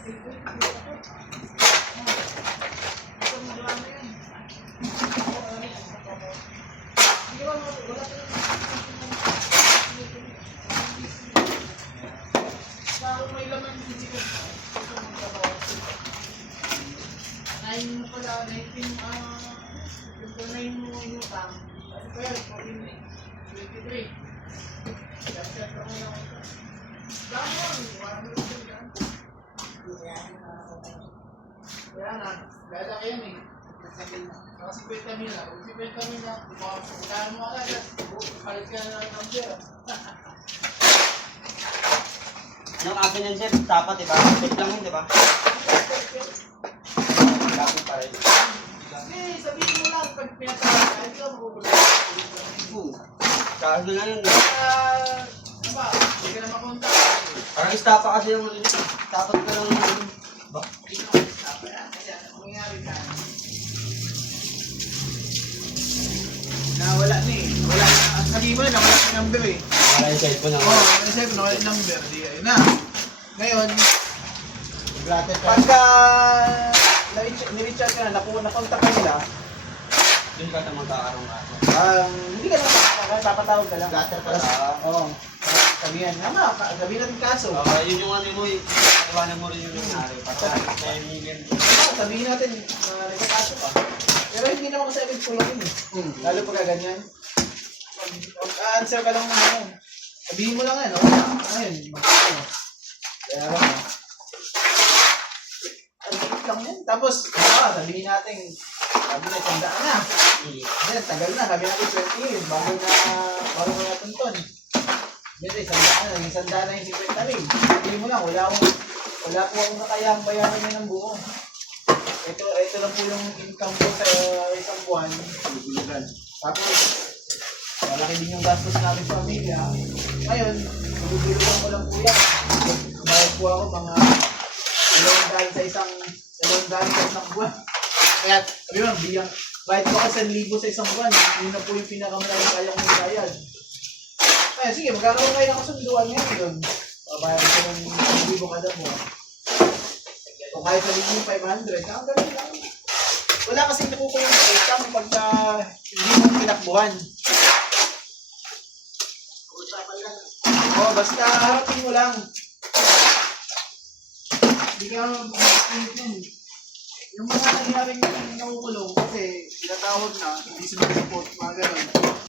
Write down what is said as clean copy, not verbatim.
Nain mo pala, 19, yung 9 mo yung utang. Ano pa yan? 23. Set ako lang ito. Dahon! Wala mo lang dyan. Kaya na, gala kayo eh. Saka 50 mil na. Kung 50 mil na, kung mo agad, palit ka na ng number. Anong akin yan, sir? Dapat, diba? Set lang yun, diba? Dapat pa rin. Eh, sabihin mo lang, pag pinatawag ka, ito makukulit. Kaso na yun. Ano ba? Hindi ka na makontak. Parang istapa kasi yung ulit. Dapat ka lang ba? Hindi ka makontak. Kaya, mangyari ka. Wala na eh. Wala na. Sabihin mo na, nawala yung number eh. Wala yung cellphone ako. Oo, yung cellphone, nawala yung number. Di, ayun na. Ngayon, pagka ni-recharge ka na, nakontak ka nila, Doon ka na magkakaroon ka. hindi ka naman papatawag ka lang. Gutter pa lang. Oo. Sabihan, sabihin natin kaso. Yun yung ano mo eh. Iwanan mo rin yung nangyari. Para nahimigan. Sabihin natin, nagkakaso ka. Pero hindi naman kasi agad pulang yun eh. Lalo pagka ganyan. Answer ka lang na ano. Sabihin mo lang yan, no? Ngayon, kaya lang, no? Lang yan. Tapos, sabihin natin, sabi na, tandaan na. Yan, tagal na. Sabi natin 20 years, bago na natunton. Yan, sandaan na yung 50 rin. Sabihin mo lang, wala po akong nakayang bayaran niya ng buo. Ito lang po yung income ko sa isang buwan. Tapos, malaki din yung gastos namin sa pamilya. Ngayon, maguguluhan ko lang po yan. Bayad po ako mga 200 sa isang buwan. Kaya, sabi mo, bayad ko kasi 1,000 sa isang buwan. Yun na po yung pinakamalang kaya kong bayad. Kaya, sige, magkakaroon kayo ng kasunduan ngayon doon. Babayad ko ng 1,000 kada buwan. Kung kahit sabihin yung 500, ang galing lang. Wala kasi nakukuha yung income pagka hindi mo pinakbuhan. Basta harapin mo lang. Hindi ka yung mga nangyaring nakukulong kasi tinatawag na, hindi sila support, mga ganun.